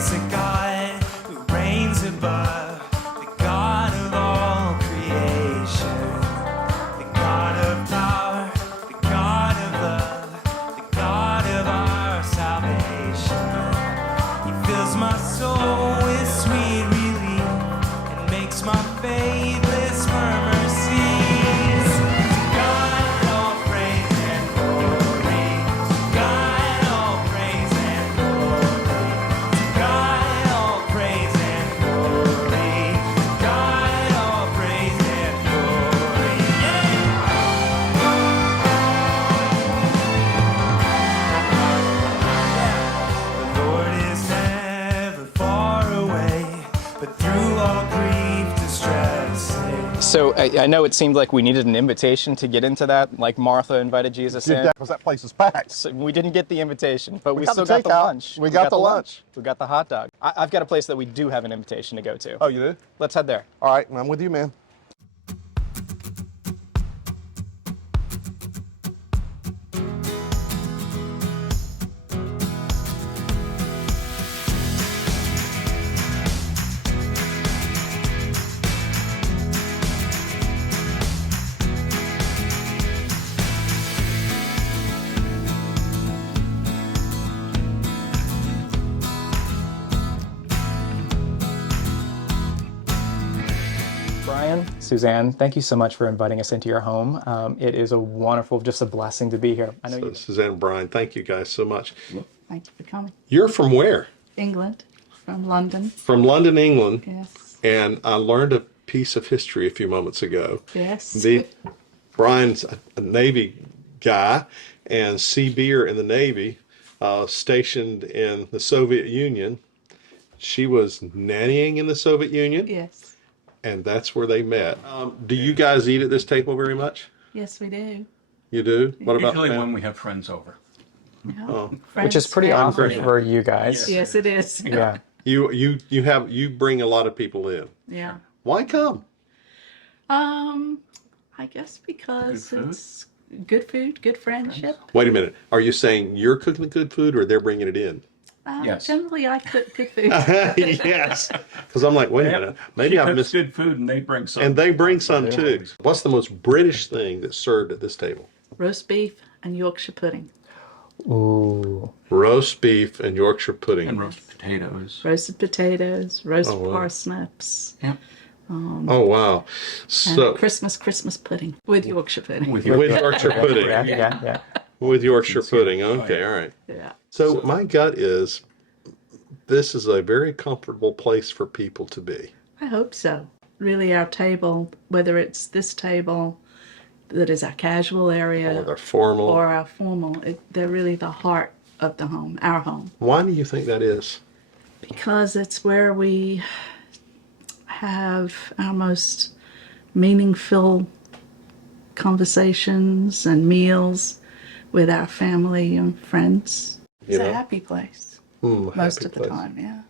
is a God who reigns above, the God of all creation, the God of power, the God of love, the God of our salvation. He fills my soul with sweet relief and makes my faithless murmur cease. To God all praise and glory. To God all praise and glory. To God all praise and glory. To God all praise and glory. Yeah. The Lord is never far away, but through all grief, distress. So I know it seemed like we needed an invitation to get into that, like Martha invited Jesus in. Because that place is packed. So we didn't get the invitation, but we got still the got the takeout. lunch. We got the lunch. We got the hot dog. I've got a place that we do have an invitation to go to. Oh, you do? Let's head there. All right, I'm with you, man. Brian, Suzanne, thank you so much for inviting us into your home. It is a wonderful, just a blessing to be here. I know So, you. Suzanne and Brian, thank you guys so much. Thank you for coming. You're from where? England, from London. From London, England. Yes. And I learned a piece of history a few moments ago. Yes. Brian's a Navy guy, and C. Beer in the Navy, stationed in the Soviet Union. She was nannying in the Soviet Union, Yes. and that's where they met. Do you guys eat at this table very much? Yes, we do. You do? What about Usually fam- when we have friends over. Yeah. Which is pretty Friends, awkward family. for you guys. Yes, it is. Yeah. You bring a lot of people in. Yeah. Why come? I guess because Good food? it's good food, good friendship. Wait a minute. Are you saying you're cooking the good food or they're bringing it in? Yes. Generally, I cook good food. Yes. Because I'm like, wait a minute. Maybe She I've cooks missed. good food and they bring some. And they bring some too. What's the most British thing that's served at this table? Roast beef and Yorkshire pudding. Ooh. Roast beef and Yorkshire pudding. and roasted potatoes. Roasted potatoes, roasted wow. parsnips, Yeah. Oh wow! and So Christmas pudding with Yorkshire pudding. With with Yorkshire pudding. Yeah. With Yorkshire pudding. Okay, all right. Yeah. So my gut is, this is a very comfortable place for people to be. I hope so. Really, our table, whether it's this table that is our casual area Or they're formal. or our formal, they're really the heart of the home, our home, Why do you think that is? because it's where we have our most meaningful conversations and meals with our family and friends. It's know? a happy place Most most of the time, yeah.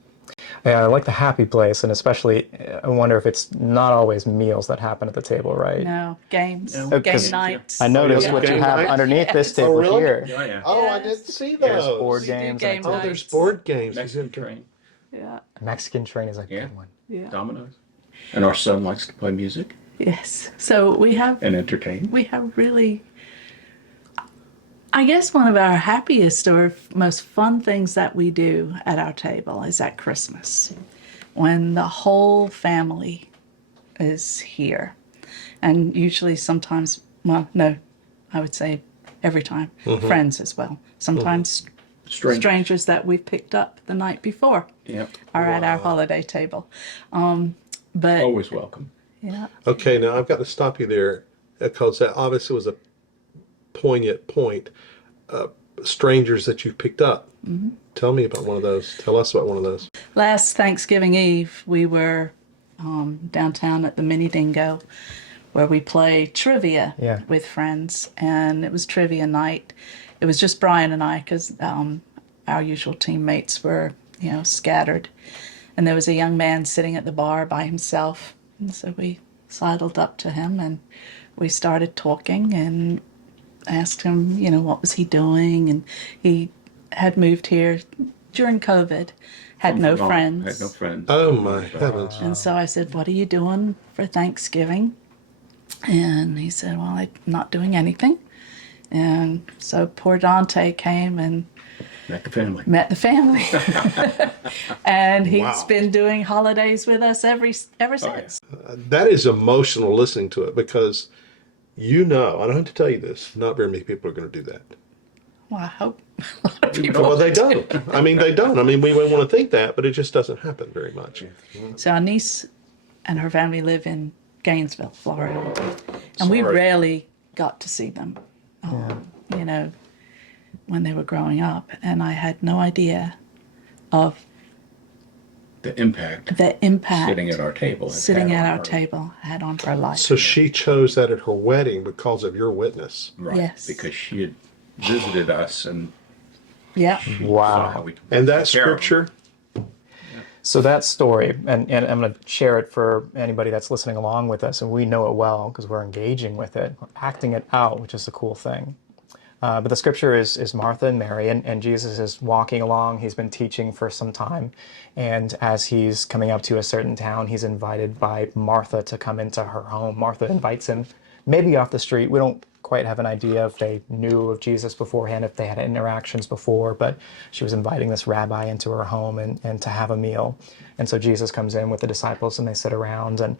Yeah, I like the happy place, and especially I wonder if it's not always meals that happen at the table, right? No, games, Yeah. game 'cause nights. I noticed yeah. what you Game have nights? underneath this Yes. table Oh, really? here. Oh, yeah. Oh, I Yes. didn't see There's those. board We do games. game and Oh, nights. there's board games. Mexican train, Yeah, Mexican train is a Yeah. good one. yeah. dominoes. And our son likes to play music Yes. So we have and really, I guess one of our happiest or most fun things that we do at our table is at Christmas, when the whole family is here. And usually sometimes, well, no, I would say every time, friends as well. Sometimes strangers that we've picked up the night before Yeah. are at our holiday table. But Always welcome. yeah, Okay, now I've got to stop you there because that obviously was a poignant point. Strangers that you've picked up. Tell me about one of those. Tell us about one of those. last Thanksgiving Eve, we were downtown at the Mini Dingo where we play trivia Yeah. with friends. And it was trivia night. It was just Brian and I because our usual teammates were, scattered. And there was a young man sitting at the bar by himself. And so we sidled up to him and we started talking and asked him, what was he doing? And he had moved here during COVID had no Wrong. friends. Had no friends. Oh my heavens. And so I said, "What are you doing for Thanksgiving?" And he said, "Well, I'm not doing anything." And so poor Dante came and Met the family. met the family. And he's Wow. been doing holidays with us ever since. That is emotional listening to it because I don't have to tell you this, not very many people are going to do that. Well, I hope a lot of people. Well, they don't. I mean, they don't. I mean, we might want to think that, but it just doesn't happen very much. So our niece and her family live in Gainesville, Florida, and we Sorry. rarely got to see them. You know, when they were growing up, and I had no idea of The impact the impact sitting at our table. has sitting had at on our her. table had on her life. So she chose that at her wedding because of your witness. Right. Yes. Because she had visited us and Yeah. she Wow. saw how we And that take care of them. scripture, So that story, and I'm going to share it for anybody that's listening along with us, and we know it well because we're engaging with it, we're acting it out, which is the cool thing. But the scripture is Martha and Mary, and Jesus is walking along. He's been teaching for some time, and as he's coming up to a certain town, he's invited by Martha to come into her home. Martha invites him, maybe off the street. We don't quite have an idea if they knew of Jesus beforehand, if they had interactions before, but she was inviting this rabbi into her home and to have a meal. And so Jesus comes in with the disciples and they sit around, and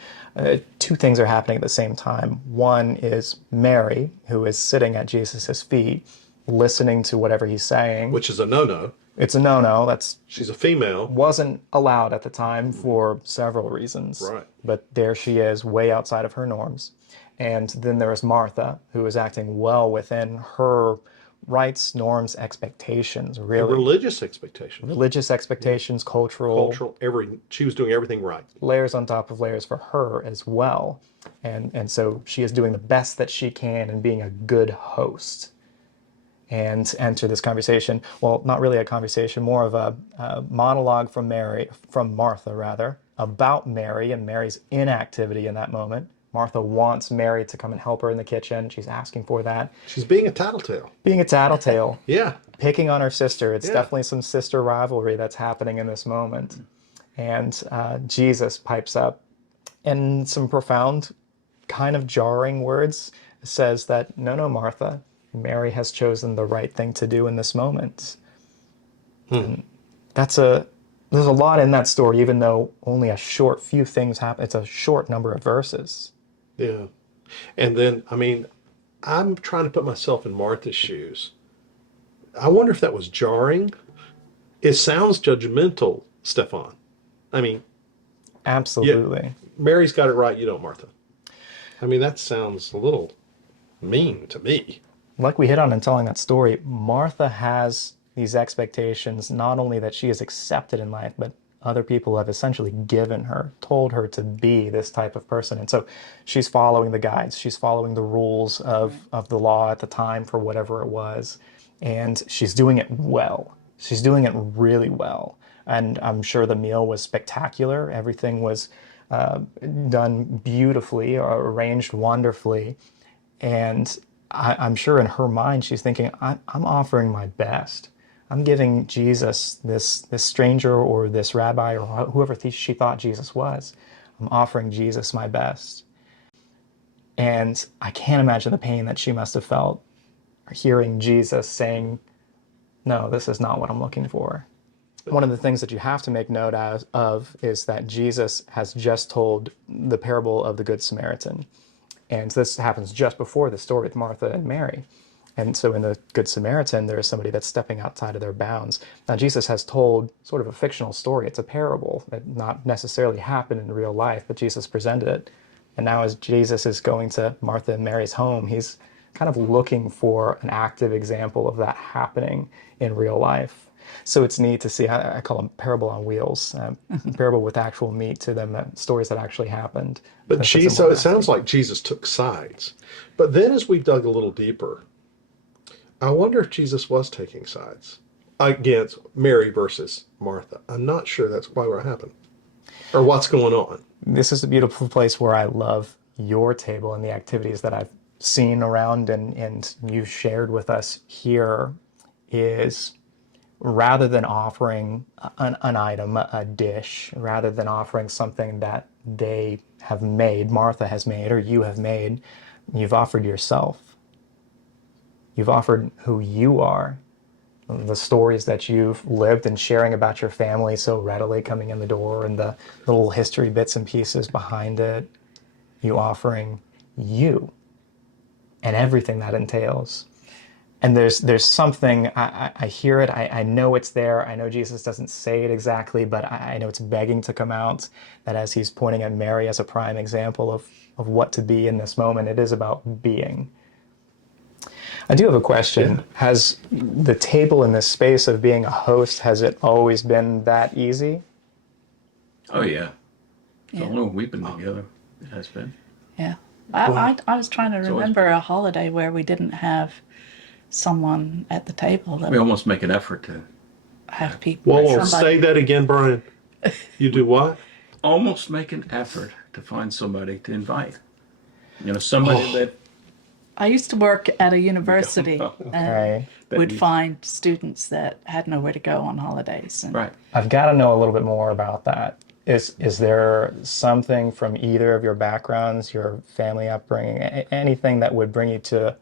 two things are happening at the same time. One is Mary, who is sitting at Jesus' feet, listening to whatever he's saying. which is a no-no. It's a no-no. That's She's a female. wasn't allowed at the time for several reasons. Right. But there she is, way outside of her norms. And then there is Martha, who is acting well within her rights, norms, expectations, really. Religious expectations. Religious expectations, cultural She was doing everything right. layers on top of layers for her as well. And so she is doing the best that she can and being a good host. And enter this conversation, well, not really a conversation, more of a monologue from Martha rather, about Mary and Mary's inactivity in that moment. Martha wants Mary to come and help her in the kitchen. She's asking for that. She's being a tattletale. Being a tattletale, Yeah. picking on her sister. It's Yeah. definitely some sister rivalry that's happening in this moment. And Jesus pipes up in some profound, kind of jarring words, says that, no, Martha, Mary has chosen the right thing to do in this moment. And there's a lot in that story, even though only a short few things happen. It's a short number of verses. Yeah. And then, I mean, I'm trying to put myself in Martha's shoes. I wonder if that was jarring. It sounds judgmental, Stefan. I mean, Absolutely. Mary's got it right, you don't, Martha. I mean, that sounds a little mean to me. Like we hit on in telling that story, Martha has these expectations, not only that she is accepted in life, but other people have essentially given her, told her to be this type of person. And so she's following the guides, she's following the rules of the law at the time for whatever it was. And she's doing it well. She's doing it really well. And I'm sure the meal was spectacular. Everything was done beautifully, or arranged wonderfully. And I'm sure in her mind she's thinking, I'm offering my best. I'm giving Jesus, this stranger or this rabbi or whoever she thought Jesus was, I'm offering Jesus my best. And I can't imagine the pain that she must have felt hearing Jesus saying, no, this is not what I'm looking for. One of the things that you have to make note of is that Jesus has just told the parable of the Good Samaritan. And this happens just before the story with Martha and Mary. And so in the Good Samaritan, there is somebody that's stepping outside of their bounds. Now, Jesus has told sort of a fictional story. It's a parable that not necessarily happened in real life, but Jesus presented it. And now as Jesus is going to Martha and Mary's home, he's kind of looking for an active example of that happening in real life. So it's neat to see, I call them parable on wheels, parable with actual meat to them, stories that actually happened. But so it sounds like Jesus took sides. But then as we dug a little deeper, I wonder if Jesus was taking sides against Mary versus Martha. I'm not sure that's quite what happened or what's going on. This is a beautiful place where I love your table and the activities that I've seen around and you've shared with us here is rather than offering an item, a dish, rather than offering something that they have made, Martha has made, or you have made, you've offered yourself. You've offered who you are, the stories that you've lived and sharing about your family so readily coming in the door and the little history bits and pieces behind it. You offering you and everything that entails. And there's something, I hear it, I know it's there. I know Jesus doesn't say it exactly, but I know it's begging to come out, that as he's pointing at Mary as a prime example of what to be in this moment, it is about being. I do have a question. Yeah. Has the table in this space of being a host, has it always been that easy? Oh yeah. Yeah. So long we've been together. It has been. Yeah. I was trying to always remember a holiday where we didn't have someone at the table that We almost make an effort to have people. Whoa, say somebody- that again, Brian. You do what? almost make an effort to find somebody to invite. You know, somebody that I used to work at a university and Right. That would needs- find students that had nowhere to go on holidays. And right. I've got to know a little bit more about that. Is there something from either of your backgrounds, your family upbringing, anything that would bring you to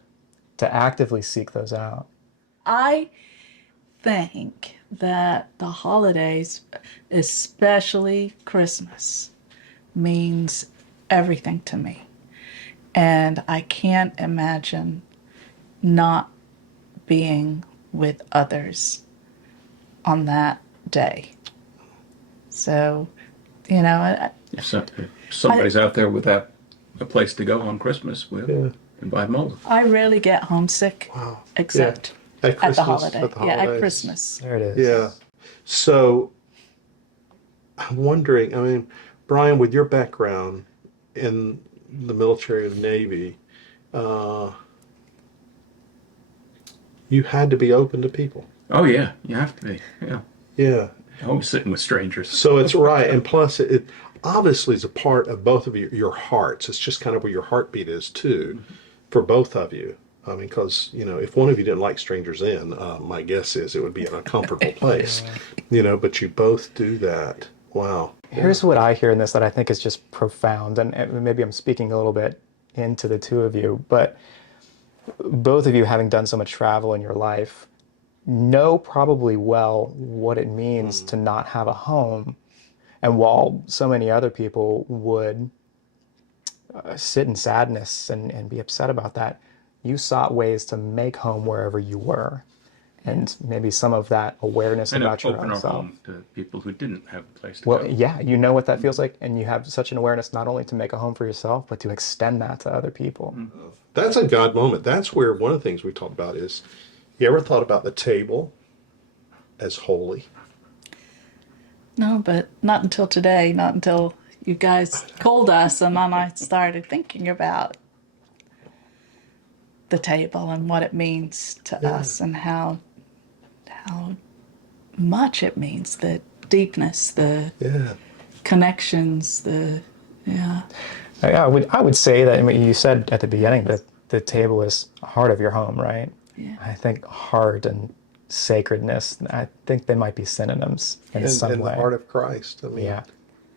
actively seek those out? I think that the holidays, especially Christmas, means everything to me. And I can't imagine not being with others on that day. So, you know, If somebody's out there without a place to go on Christmas, we'll invite them over. I rarely get homesick except At at the Christmas, holiday. at the Yeah, at holidays. Christmas. There it is. Yeah. So I'm wondering, I mean, Brian, with your background in the military and Navy, you had to be open to people. Oh yeah, you have to be. Yeah. Yeah. Always sitting with strangers. So it's right. And plus, it obviously is a part of both of your hearts. It's just kind of where your heartbeat is, too, for both of you. I mean, because, you know, if one of you didn't like strangers in, my guess is it would be an uncomfortable place. You know, but you both do that. Wow. Here's what I hear in this that I think is just profound, and maybe I'm speaking a little bit into the two of you, but both of you, having done so much travel in your life, know probably well what it means to not have a home. And while so many other people would sit in sadness and be upset about that, you sought ways to make home wherever you were. And maybe some of that awareness And about your open own our self. home to people who didn't have a place to Well, go. yeah, you know what that feels like, and you have such an awareness not only to make a home for yourself, but to extend that to other people. That's a God moment. That's where one of the things we talked about is, you ever thought about the table as holy? No, but not until today, not until you guys called us, and then I started thinking about the table and what it means to us and how much it means, the deepness, the Yeah. connections, the I would say that, I mean, you said at the beginning that the table is heart of your home, right? Yeah. I think heart and sacredness, I think they might be synonyms in some And way. the heart of Christ. I mean, Yeah.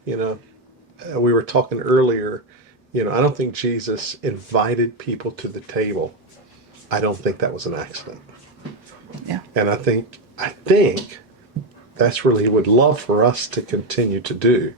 you know, we were talking earlier, you know, I don't think Jesus invited people to the table. I don't think that was an accident. yeah. And I think that's really would love for us to continue to do.